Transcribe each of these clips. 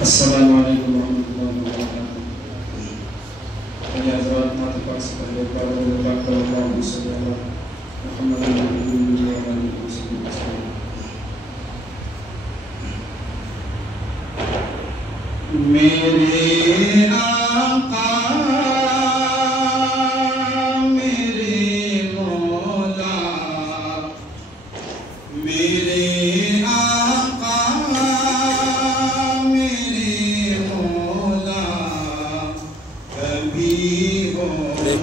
السلام علیکم ورحمۃ اللہ وبرکاتہ۔ میرے حضرات نعت پاک سے پہلے اللہم صلی علی محمد وعلی آلہ وصحبہ وسلم۔ میرے آقا میرے مولا، میرے آقا میرے مولا، کبھی ہونے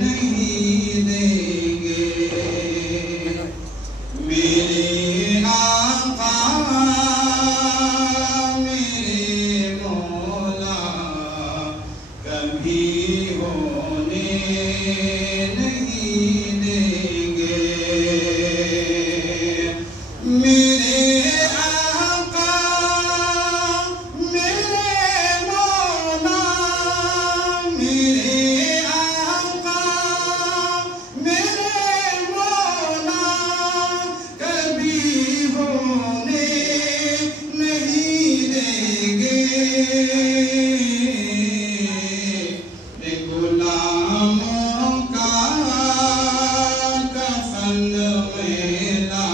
نہیں دیں گے۔ میرے آقا میرے مولا، کبھی ہونے نہیں دیں گے۔ میرے آقا میرے مولا، میرے آقا میرے مولا، کبھی ہونے نہیں دیں گے۔ غلاموں کا کفن میلا،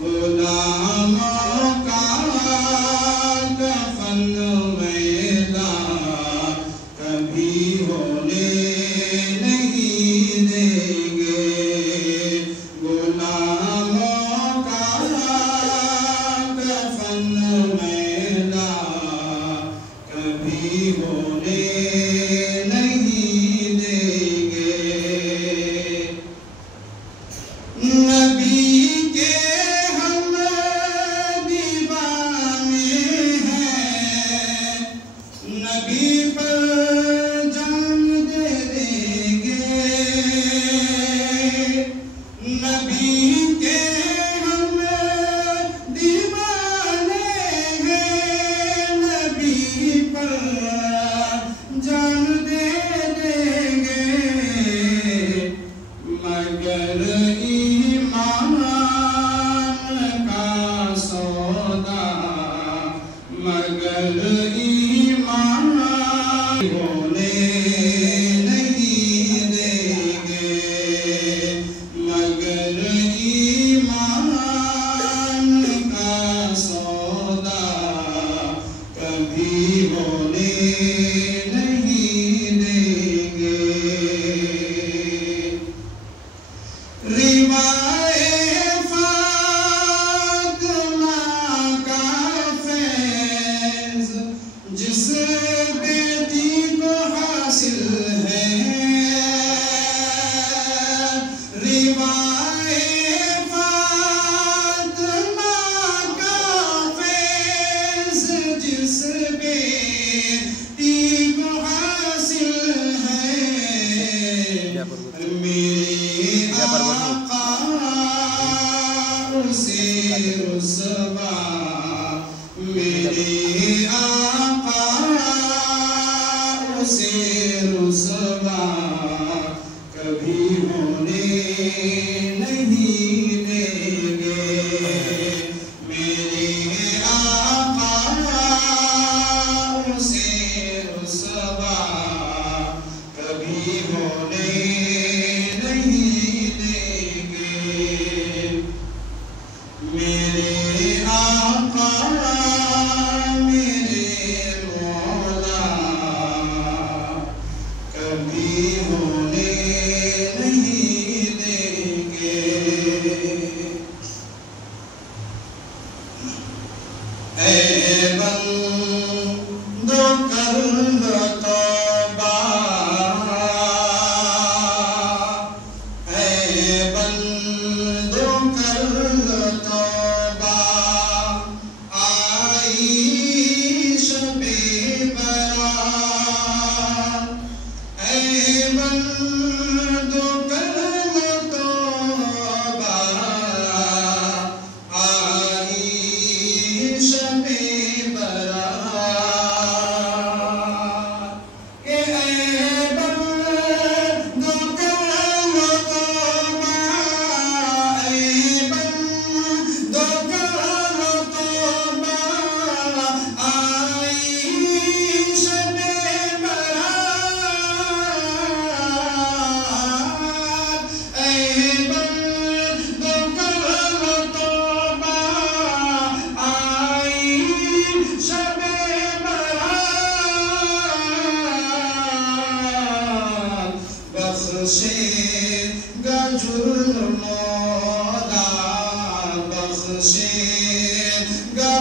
غلاموں کا کفن میلا، کبھی ہونے نہیں دیں گے۔ غلاموں کا کفن میلا، کبھی ہونے نہیں دیں گے۔ نبی کے ہم دیوانے ہیں، نبی پر جان دے دیں گے۔ نبی کے ہم دیوانے ہیں، نبی پر جان دے دیں گے، مگر ایمان کا سودا، مگر ایمان ہونے نہیں دیں گے، مگر ایمان کا سودا، کبھی ہونے نہیں دیں گے۔ روائے فاطمہ کا فیض جس بیٹی کو حاصل ہے، روائے فاطمہ کا فیض جس بیٹی کو حاصل ہے، میرے آقا اسے رسوا، میرے آقا اسے رسوا، کبھی ہونے نہیں دیں گے۔ میرے آقا اسے رسوا، کبھی ہونے نہیں دیں گے۔ میرے آقا میرے مولا، کبھی ہونے نہیں دیں گے۔ اے بندو کر لو توبہ، اے بندو کر لو توبہ، آئی شب برات۔ اے بندو کر لو توبہ، آئی شب برات۔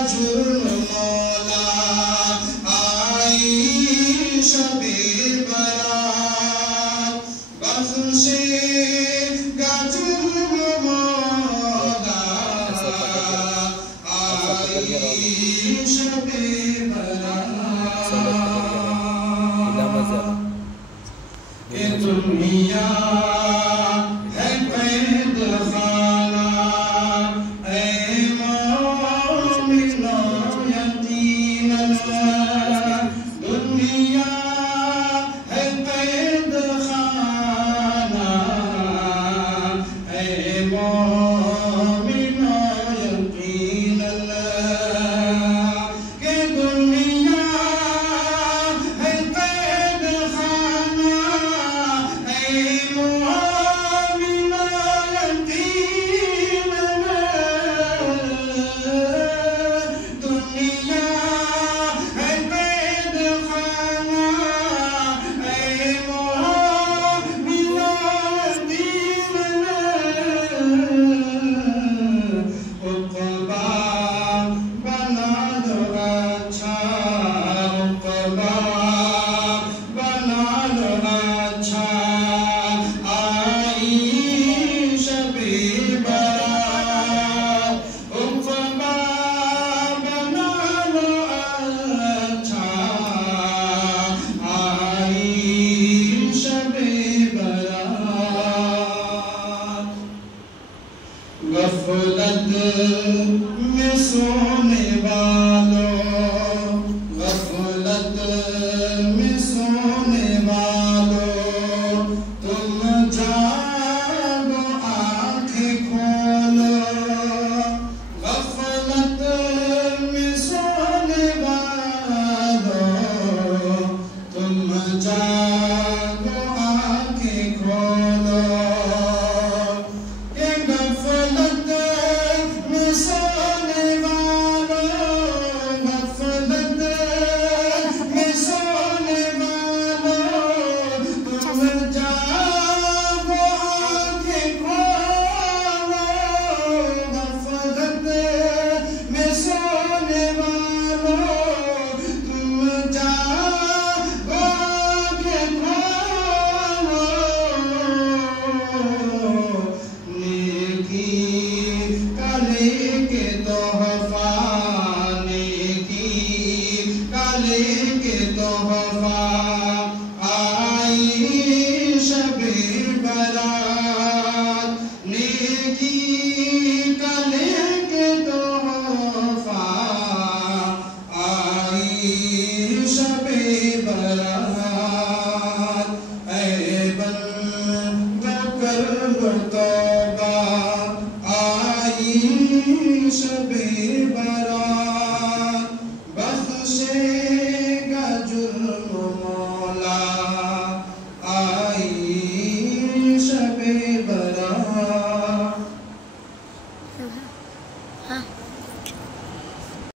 جرم مولا آئی شب برات بخشے گا جرم مولا آئی شب برات. اے دنیا